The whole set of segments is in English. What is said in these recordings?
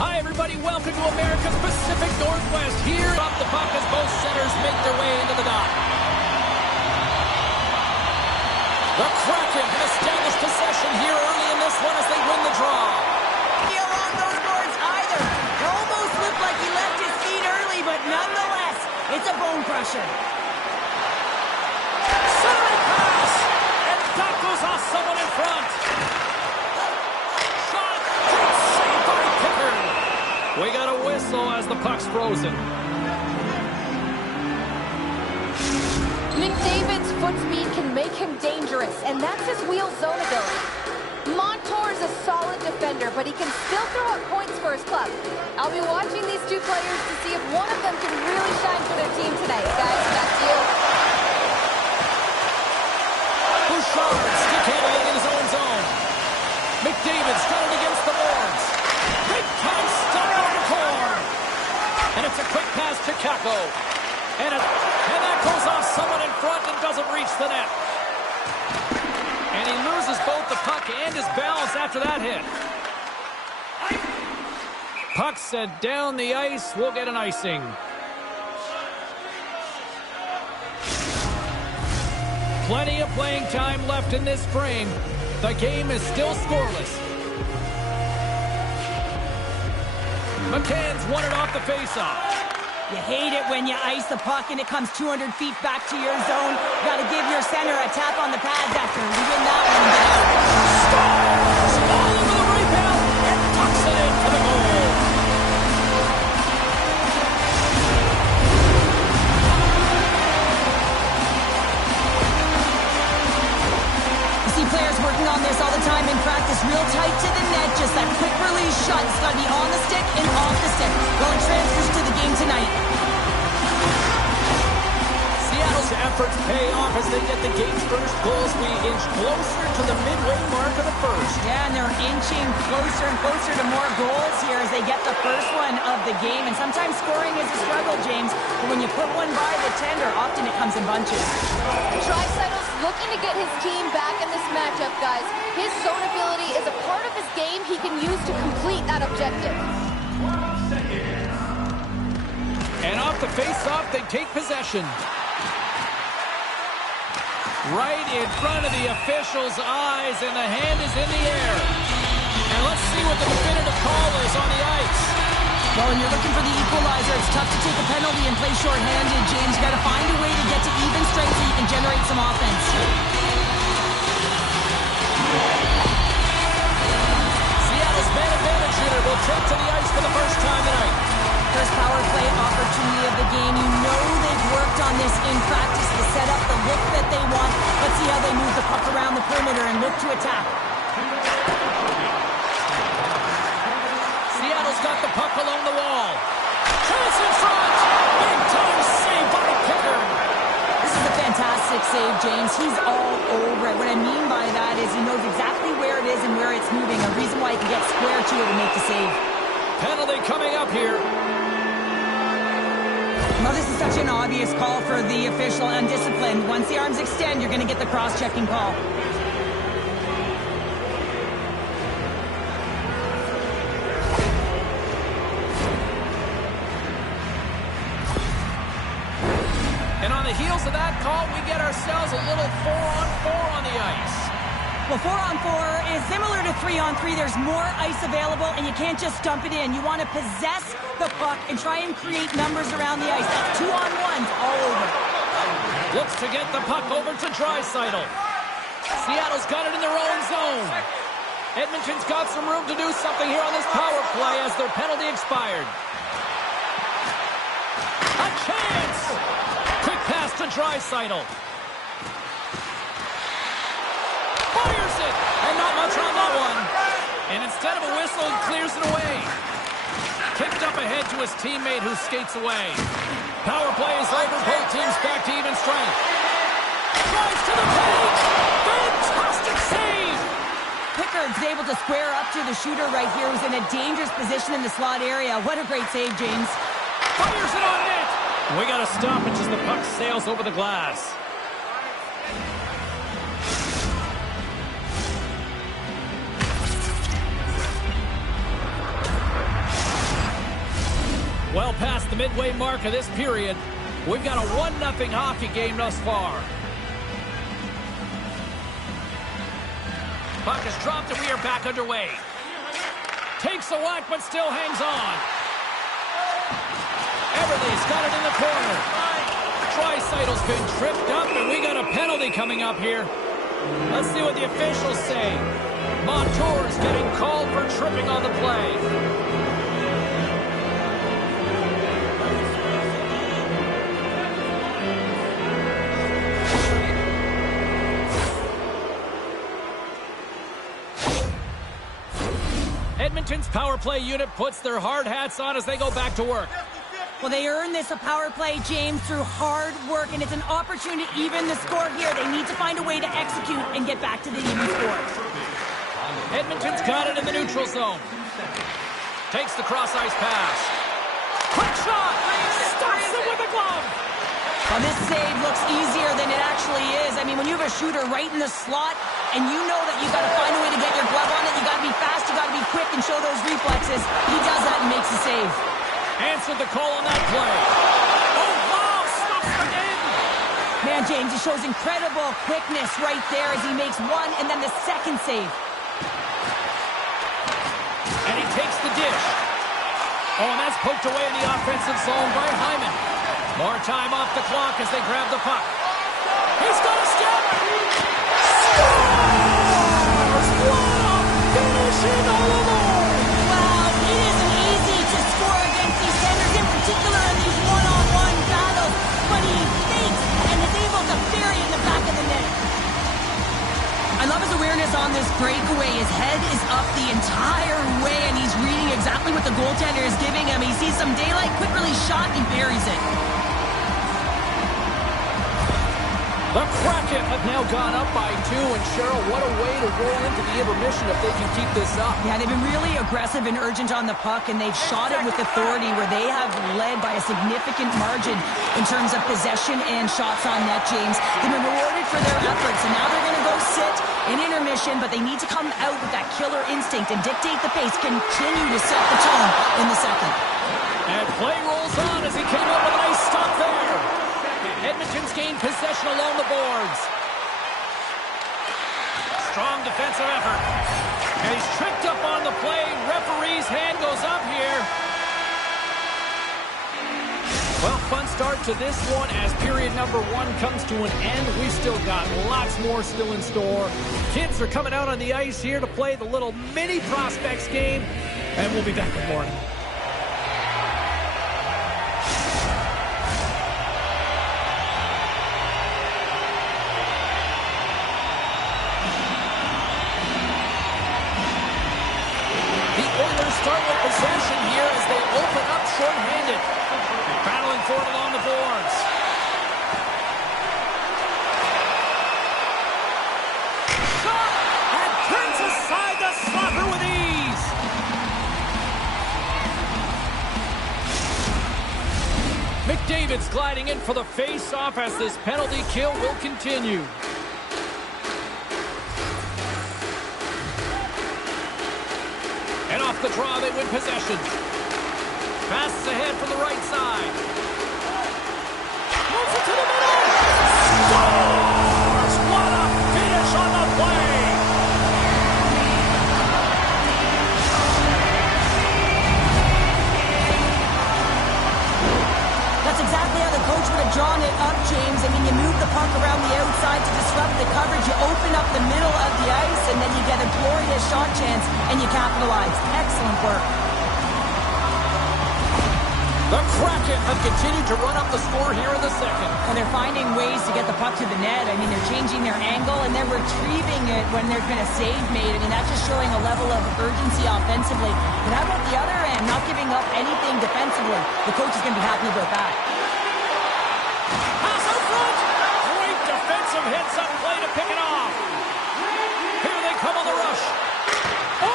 Hi, everybody. Welcome to America's Pacific Northwest. Here, up the puck as both centers make their way into the dot. The Kraken have established possession here early in this one as they win the draw. Along those boards either. It almost looked like he left his feet early, but nonetheless, it's a bone crusher. Centering pass, and that goes off someone in front. Shot, great save by Pickard. We got a whistle as the puck's frozen. McDavid's foot speed can make him dangerous, and that's his wheel zone ability. Montour's a solid defender, but he can still throw up points for his club. I'll be watching these two players to see if one of them can really shine for their team tonight. Guys, back to you. Bouchard stick-handling in his own zone. McDavid's got it against the boards. Big time stop on the corner. And it's a quick pass to Kako. And that goes off someone in front and doesn't reach the net. And he loses both the puck and his balance after that hit. Puck sent down the ice. We'll get an icing. Plenty of playing time left in this frame. The game is still scoreless. McCann's won it off the faceoff. You hate it when you ice the puck and it comes 200 feet back to your zone. You got to give your center a tap on the pads after you win that one and get out. Stars all over the rebound and tucks it in for the goal. You see players working on this all the time in practice, real tight to the net. Just that quick release shot. It's got to be on the stick and off the stick. Well, it transfers to the game tonight. Seattle's efforts pay off as they get the game's first goals. We inch closer to the midway mark of the first. Yeah, and they're inching closer and closer to more goals here as they get the first one of the game. And sometimes scoring is a struggle, James. But when you put one by the tender, often it comes in bunches. Draisaitl's looking to get his team back in this matchup, guys. His zone ability is a part of his game he can use to complete that objective. And off the face-off, they take possession. Right in front of the official's eyes, and the hand is in the air. And let's see what the definitive call is on the ice. Well, when you're looking for the equalizer, it's tough to take a penalty and play shorthanded, James. You got to find a way to get to even strength so you can generate some offense. Seattle's man advantage unit will take to the ice for the first time tonight. First power play opportunity of the game. You know they've worked on this in practice to set up the look that they want. Let's see how they move the puck around the perimeter and look to attack. Seattle's got the puck along the wall. Chance in front. Big time save by Pickard. This is a fantastic save, James. He's all over it. What I mean by that is he knows exactly where it is and where it's moving. A reason why he can get square to it and make the save. Penalty coming up here. Well, this is such an obvious call for the official. Undisciplined. Once the arms extend, you're going to get the cross-checking call. And on the heels of that call, we get ourselves a little 4-on-4 on the ice. Well, 4-on-4 is similar to 3-on-3. There's more ice available, and you can't just dump it in. You want to possess the puck and try and create numbers around the ice. That's 2-on-1s all over. Looks to get the puck over to Draisaitl. Seattle's got it in their own zone. Edmonton's got some room to do something here on this power play as their penalty expired. A chance! Quick pass to Draisaitl. Fires it! And not much on that one. And instead of a whistle, he clears it away. Kicked up ahead to his teammate who skates away. Power play is over. Both teams back to even strength. Drives to the cage! Fantastic save! Pickard's able to square up to the shooter right here, who's in a dangerous position in the slot area. What a great save, James. Fires it on net! We got to stop it as the puck sails over the glass. Well past the midway mark of this period, we've got a 1-0 hockey game thus far. Puck is dropped and we are back underway. Takes a whack but still hangs on. Everly's got it in the corner. Tricytle's been tripped up and we got a penalty coming up here. Let's see what the officials say. Montour's getting called for tripping on the play. Edmonton's power play unit puts their hard hats on as they go back to work. Well, they earned this a power play, James, through hard work, and it's an opportunity to even the score here. They need to find a way to execute and get back to the even score. Edmonton's got it in the neutral zone. Takes the cross-ice pass. Quick shot! Stops it with a glove! Well, this save looks easier than it actually is. I mean, when you have a shooter right in the slot, and you know that you've got to find a way to get your glove on it, you got to be fast, you got to be quick, and show those reflexes. He does that and makes the save. Answered the call on that play. Oh, wow! Stops the game! Man, James, he shows incredible quickness right there as he makes one and then the second save. And he takes the dish. Oh, and that's poked away in the offensive zone by Hyman. More time off the clock as they grab the puck. He's got a step! Scores! What a finishing all alone! Wow, it isn't easy to score against these centers, in particular in these one-on-one battles, but he fakes and is able to bury it in the back of the net. I love his awareness on this breakaway. His head is up the entire way, and he's reading exactly what the goaltender is giving him. He sees some daylight, quick release shot, and he buries it. The Kraken have now gone up by 2, and Cheryl, what a way to roll into the intermission if they can keep this up. Yeah, they've been really aggressive and urgent on the puck, and they've shot it with authority where they have led by a significant margin in terms of possession and shots on net, James. They've been rewarded for their efforts, and now they're going to go sit in intermission, but they need to come out with that killer instinct and dictate the pace, continue to set the tone in the second. And play rolls on as he came up with a nice stop there. Edmonton's gained possession along the boards. Strong defensive effort. And he's tripped up on the play. Referee's hand goes up here. Well, fun start to this one as period number 1 comes to an end. We've still got lots more still in store. Kids are coming out on the ice here to play the little mini prospects game. And we'll be back in the morning. Start with possession here as they open up short-handed. Battling for it along the boards. Shot! And turns aside the slapper with ease. McDavid's gliding in for the face-off as this penalty kill will continue. And off the draw, they win possession. Passes ahead from the right side. Moves it to the middle. Scores! What a finish on the play! That's exactly how the coach would have drawn it up, James. I mean, you move the puck around the outside to disrupt the coverage. You open up the middle of the ice, and then you get a glorious shot chance, and you capitalize. Excellent work. The Kraken have continued to run up the score here in the second. And they're finding ways to get the puck to the net. I mean, they're changing their angle, and they're retrieving it when there's been a save made. I mean, that's just showing a level of urgency offensively. But how about the other end, not giving up anything defensively? The coach is going to be happy about that. Pass out front! Great defensive hits up play to pick it off. Here they come on the rush. Oh,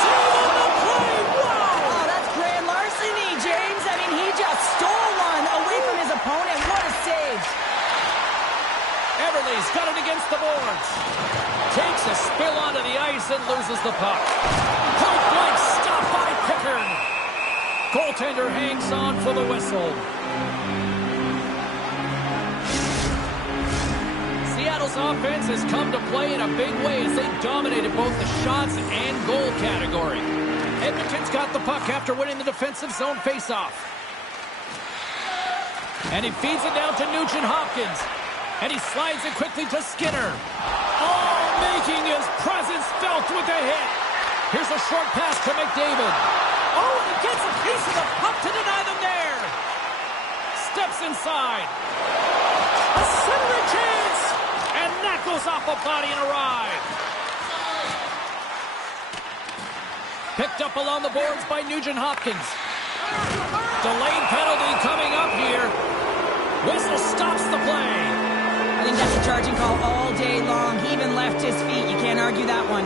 save on the play! Wow! Oh, that's grand larceny, James. I mean, he just stole one away from his opponent. What a save. Everly's got it against the boards. Takes a spill onto the ice and loses the puck. Point blank stop by Pickard. goaltender hangs on for the whistle. Seattle's offense has come to play in a big way as they dominated both the shots and goal category. Edmonton's got the puck after winning the defensive zone faceoff. And he feeds it down to Nugent-Hopkins. And he slides it quickly to Skinner. Oh, making his presence felt with a hit. Here's a short pass to McDavid. Oh, and he gets a piece of the puck to deny them there. Steps inside. A centering chance. And that goes off a body and a ride. Picked up along the boards by Nugent-Hopkins. Delayed penalty coming up here. Whistle stops the play. I think that's a charging call all day long. He even left his feet. You can't argue that one.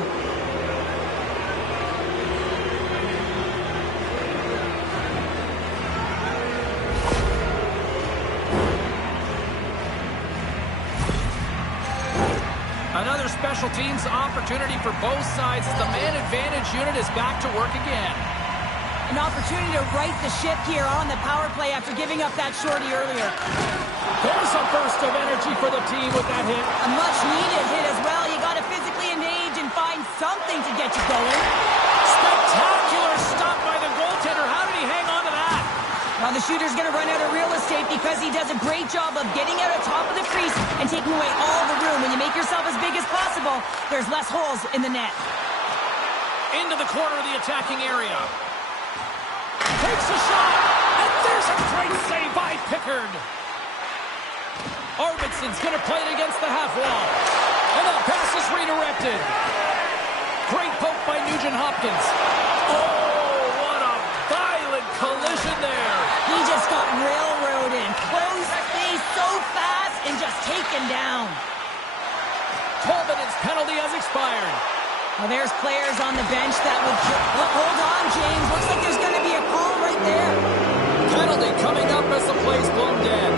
Another special teams opportunity for both sides as the man advantage unit is back to work again. An opportunity to right the ship here on the power play after giving up that shorty earlier. There's a burst of energy for the team with that hit. A much-needed hit as well. You got to physically engage and find something to get you going. Spectacular stop by the goaltender. How did he hang on to that? Well, the shooter's going to run out of real estate because he does a great job of getting out on top of the crease and taking away all the room. When you make yourself as big as possible, there's less holes in the net. Into the corner of the attacking area. Takes a shot, and there's a great save by Pickard. Arvidsson's going to play it against the half wall. And that pass is redirected. Great poke by Nugent-Hopkins. Oh, what a violent collision there. He just got railroaded. Close space so fast and just taken down. Tolman's penalty has expired. Well, there's players on the bench that would... Hold on, James. Looks like there's going to be a call right there. Penalty coming up as the play's blown dead.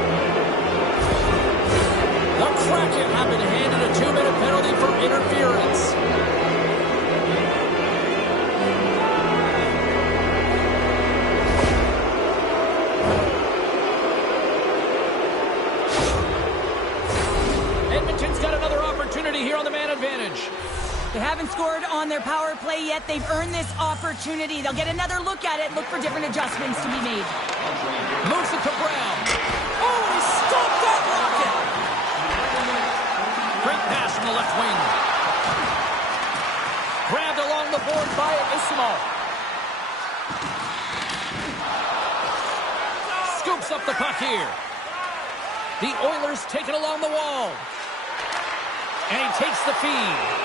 The Kraken have been handed a 2-minute penalty for interference. Edmonton's got another opportunity here on the man advantage. They haven't scored on their power play yet. They've earned this opportunity. They'll get another look at it, look for different adjustments to be made. Moves it to Brown. Oh, he stopped that rocket! Great pass from the left wing. Grabbed along the board by Isimo. Scoops up the puck here. The Oilers take it along the wall. And he takes the feed.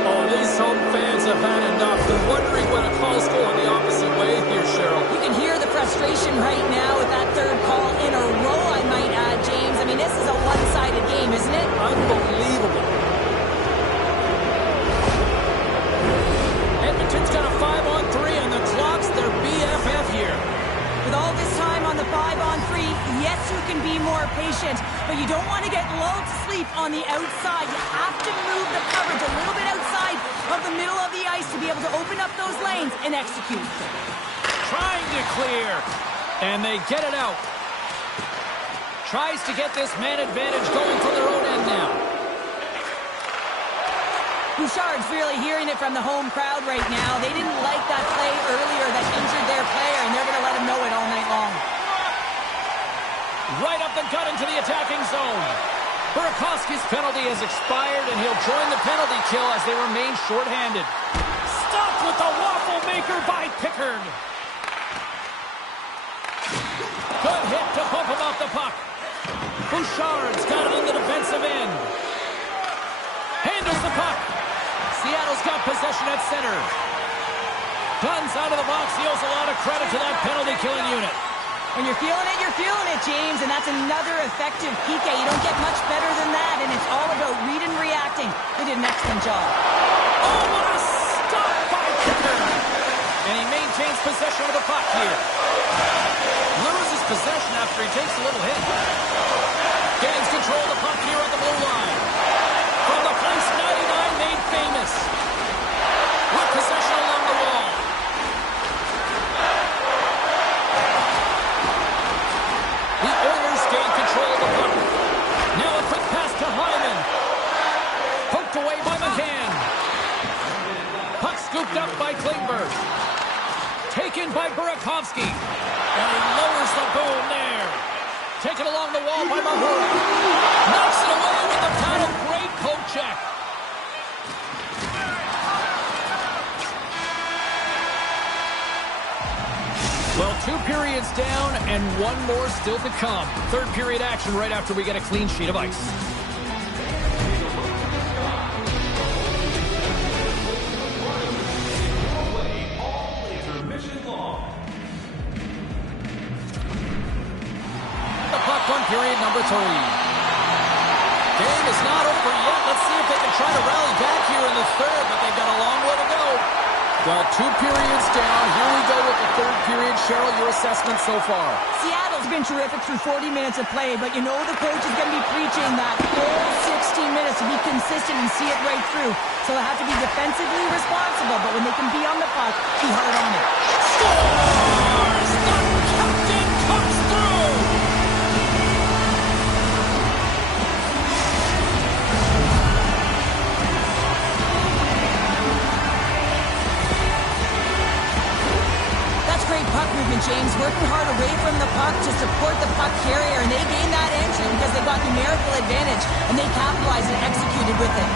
Oh, these home fans have had enough. They're wondering when a call's going the opposite way here, Cheryl. You can hear the frustration right now with that third call in a row, I might add, James. I mean, this is a one-sided game, isn't it? Unbelievable. Edmonton's got a 5-on-3, and the clock's their BFF here. With all this time on the 5-on-3, yes, you can be more patient, but you don't want to get lulled to sleep on the outside. You have to move the coverage a little bit outside of the middle of the ice to be able to open up those lanes and execute. Trying to clear, and they get it out. Tries to get this man advantage going from their own end now. Bouchard's really hearing it from the home crowd right now. They didn't like that play earlier that injured their player, and they're going to let him know it all night long. Right up the gut into the attacking zone. Burakovsky's penalty has expired, and he'll join the penalty kill as they remain shorthanded. Stopped with the waffle maker by Pickard. Good hit to bump him off the puck. Bouchard's got it in the defensive end. Handles the puck. Seattle's got possession at center. Guns out of the box. He owes a lot of credit to that penalty-killing unit. When you're feeling it, James, and that's another effective PK. You don't get much better than that, and it's all about read and reacting. They did an excellent job. Oh, what a stop by Pickard. And he maintains possession of the puck here. Loses possession after he takes a little hit. Gains control of the puck here on the blue line. From the place 99 made famous. With possession along the wall. Puck scooped up by Klingberg. Taken by Burakovsky. And he lowers the boom there. Taken along the wall by Mahura. Knocks it away with the paddle. Great poke check. Well, 2 periods down and 1 more still to come. Third period action right after we get a clean sheet of ice. On period number 3. Game is not over yet. Let's see if they can try to rally back here in the third, but they've got a long way to go. Well, 2 periods down. Here we go with the third period. Cheryl, your assessment so far? Seattle's been terrific through 40 minutes of play, but you know the coach is going to be preaching that whole 16 minutes to be consistent and see it right through. So they have to be defensively responsible, but when they can be on the puck, be hard on it. Scores! The captain comes through! Great puck movement, James. Working hard away from the puck to support the puck carrier, and they gained that entry because they got numerical advantage, and they capitalized and executed with it.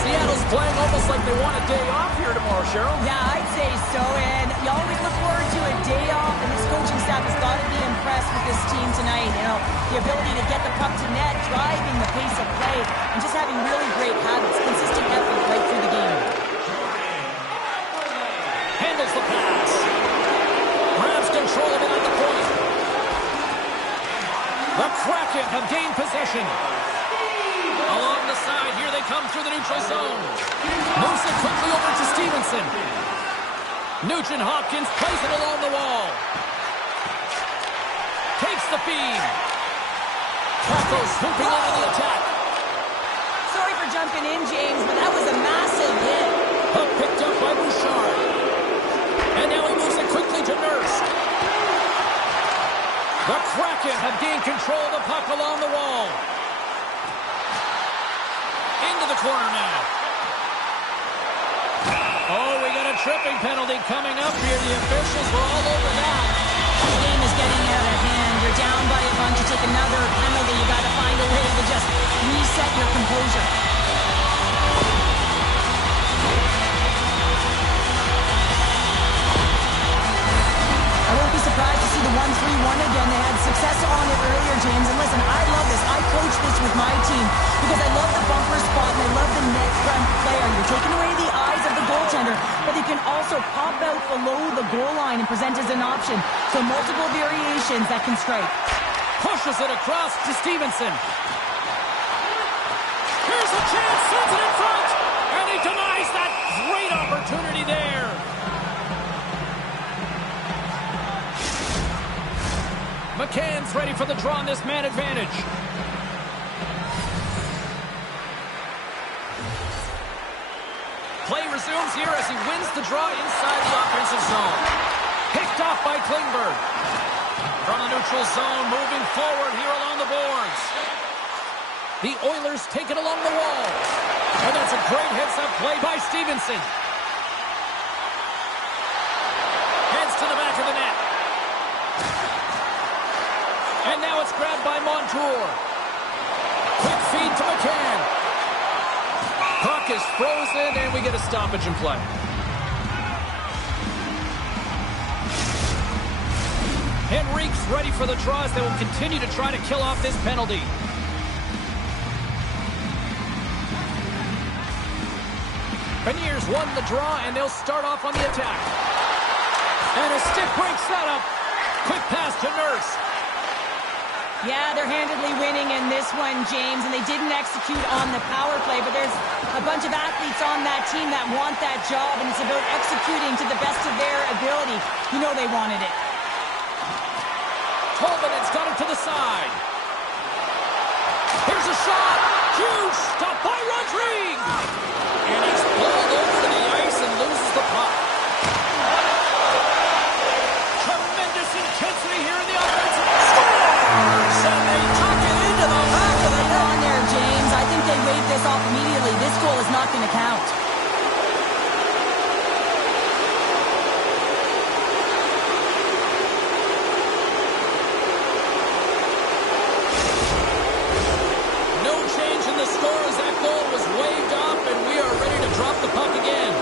Seattle's playing almost like they want a day off here tomorrow, Cheryl. Yeah, I'd say so, and you always look forward to a day off, and this coaching staff has got to be impressed with this team tonight. You know, the ability to get the puck to net, driving the pace of play, and just having really great habits, consistent effort right through the game. Handles the pass. Grabs control of it at the point. The Kraken have gained possession. Along the side, here they come through the neutral zone. Moves it quickly over to Stevenson. Nugent Hopkins plays it along the wall. Takes the feed. Kakko swooping onto the attack. Sorry for jumping in, James, but that was a massive hit. Puck picked up by Bouchard. And now he moves it quickly to Nurse. The Kraken have gained control of the puck along the wall. Into the corner now. Oh, we got a tripping penalty coming up here. The officials were all over that. The game is getting out of hand. You're down by a bunch. You take another penalty. You got to find a way to just reset your composure. I won't be surprised to see the 1-3-1 again. They had success on it earlier, James. And listen, I love this. I coach this with my team because I love the bumper spot and I love the net front player. You're taking away the eyes of the goaltender, but they can also pop out below the goal line and present as an option. So multiple variations that can strike. Pushes it across to Stevenson. Here's a chance. Sends it in front. And he denies that great opportunity there. McCann's ready for the draw on this man advantage. Play resumes here as he wins the draw inside the offensive zone. Picked off by Klingberg. From the neutral zone, moving forward here along the boards. The Oilers take it along the wall. And that's a great heads-up play by Stevenson. Heads to the back of the net. And now it's grabbed by Montour. Quick feed to McCann. Puck is frozen, and we get a stoppage in play. Henrique's ready for the draw as they will continue to try to kill off this penalty. Beniers won the draw, and they'll start off on the attack. And a stick break setup. Quick pass to Nurse. Yeah, they're handedly winning in this one, James, and they didn't execute on the power play, but there's a bunch of athletes on that team that want that job, and it's about executing to the best of their ability. You know they wanted it. Tolman has got it to the side. Here's a shot. Huge stop by Rodrigue. And he's pulled over to the ice and loses the puck. Tremendous intensity here in the offensive. And they tuck it into the back of the net. On there, James. I think they this off immediately. This goal is not going to count. No change in the score as that goal was waved off, and we are ready to drop the puck again.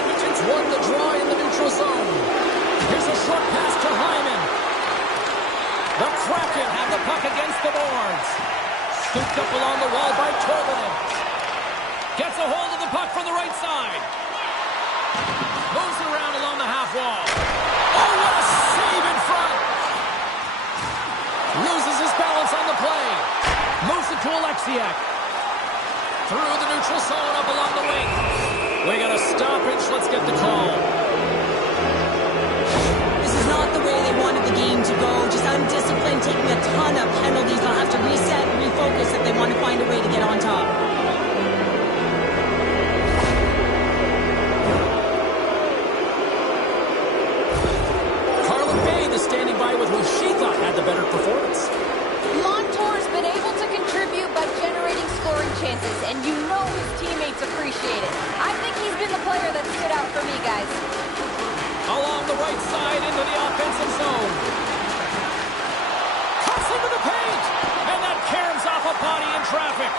Edmonton's won the draw in the neutral zone. Here's a short pass to Hyman. The Kraken have the puck against the boards. Scooped up along the wall by Torvinen. Gets a hold of the puck from the right side. Moves it around along the half wall. Oh, what a save in front! Loses his balance on the play. Moves it to Alexiak. Through the neutral zone up along the wing. We got a stoppage. Let's get the call. This is not the way they wanted the game to go. Just undisciplined, taking a ton of penalties. They'll have to reset and refocus if they want to find a way to get on top. Carla Bain is standing by with who she thought had the better performance. Montour's been able to contribute by generating scoring chances, and you know his teammates appreciate it. I think he's been the player that stood out for me, guys. Along the right side into the offensive zone. Cuts into the paint! And that caroms off a body in traffic.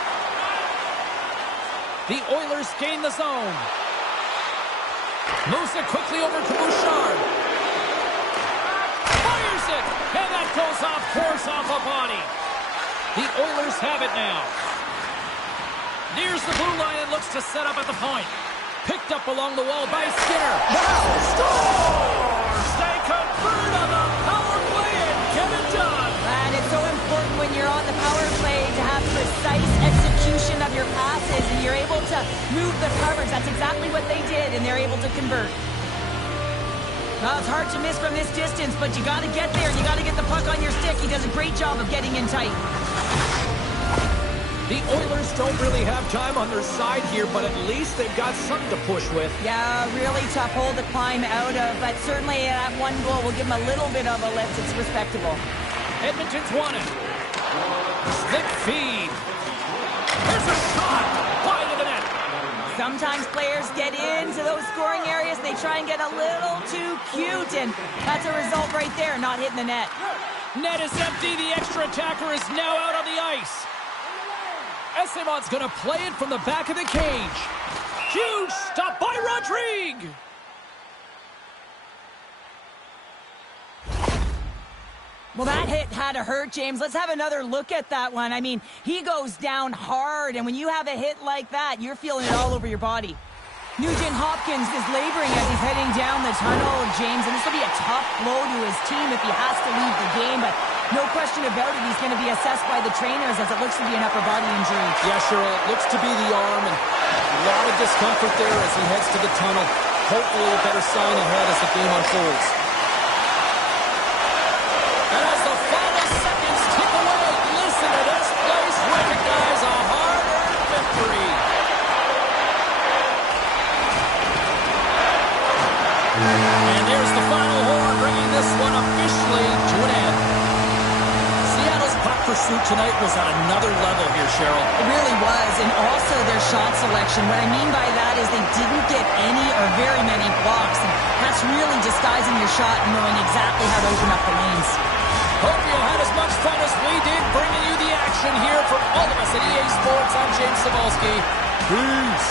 The Oilers gain the zone. Moves it quickly over to Bouchard. Fires it! And that goes off course off a body. The Oilers have it now. Nears the blue line and looks to set up at the point. Picked up along the wall by Skinner. Wow! Scores! They convert on the power play and get it done. And it's so important when you're on the power play to have precise execution of your passes, and you're able to move the coverage. That's exactly what they did, and they're able to convert. Well, it's hard to miss from this distance, but you got to get there. You got to get the puck on your stick. He does a great job of getting in tight. The Oilers don't really have time on their side here, but at least they've got something to push with. Yeah, really tough hole to climb out of, but certainly that one goal will give them a little bit of a lift. It's respectable. Edmonton's won it. Slip feed. There's a shot. Wide of the net. Sometimes players get into those scoring areas and they try and get a little too cute, and that's a result right there, not hitting the net. Net is empty. The extra attacker is now out on the ice. Estemon's going to play it from the back of the cage. Huge stop by Rodrigue. Well, that hit had to hurt, James. Let's have another look at that one. I mean, he goes down hard, and when you have a hit like that, you're feeling it all over your body. Nugent Hopkins is laboring as he's heading down the tunnel, James, and this will be a tough blow to his team if he has to leave the game, but no question about it, he's going to be assessed by the trainers as it looks to be an upper body injury. Yeah, Cheryl, it looks to be the arm, and a lot of discomfort there as he heads to the tunnel. Hopefully a better sign ahead as the game unfolds. And as the final seconds tick away, listen to this place recognize a hard-earned victory. And there's the final horn, bringing this one officially to an end. Seattle's puck pursuit tonight was at another level here, Cheryl. It really was, and also their shot selection. What I mean by that is they didn't get any or very many blocks, and that's really disguising your shot and knowing exactly how to open up the lanes. Hope you had as much fun as we did bringing you the action here from all of us at EA Sports. I'm James Cebulski. Peace.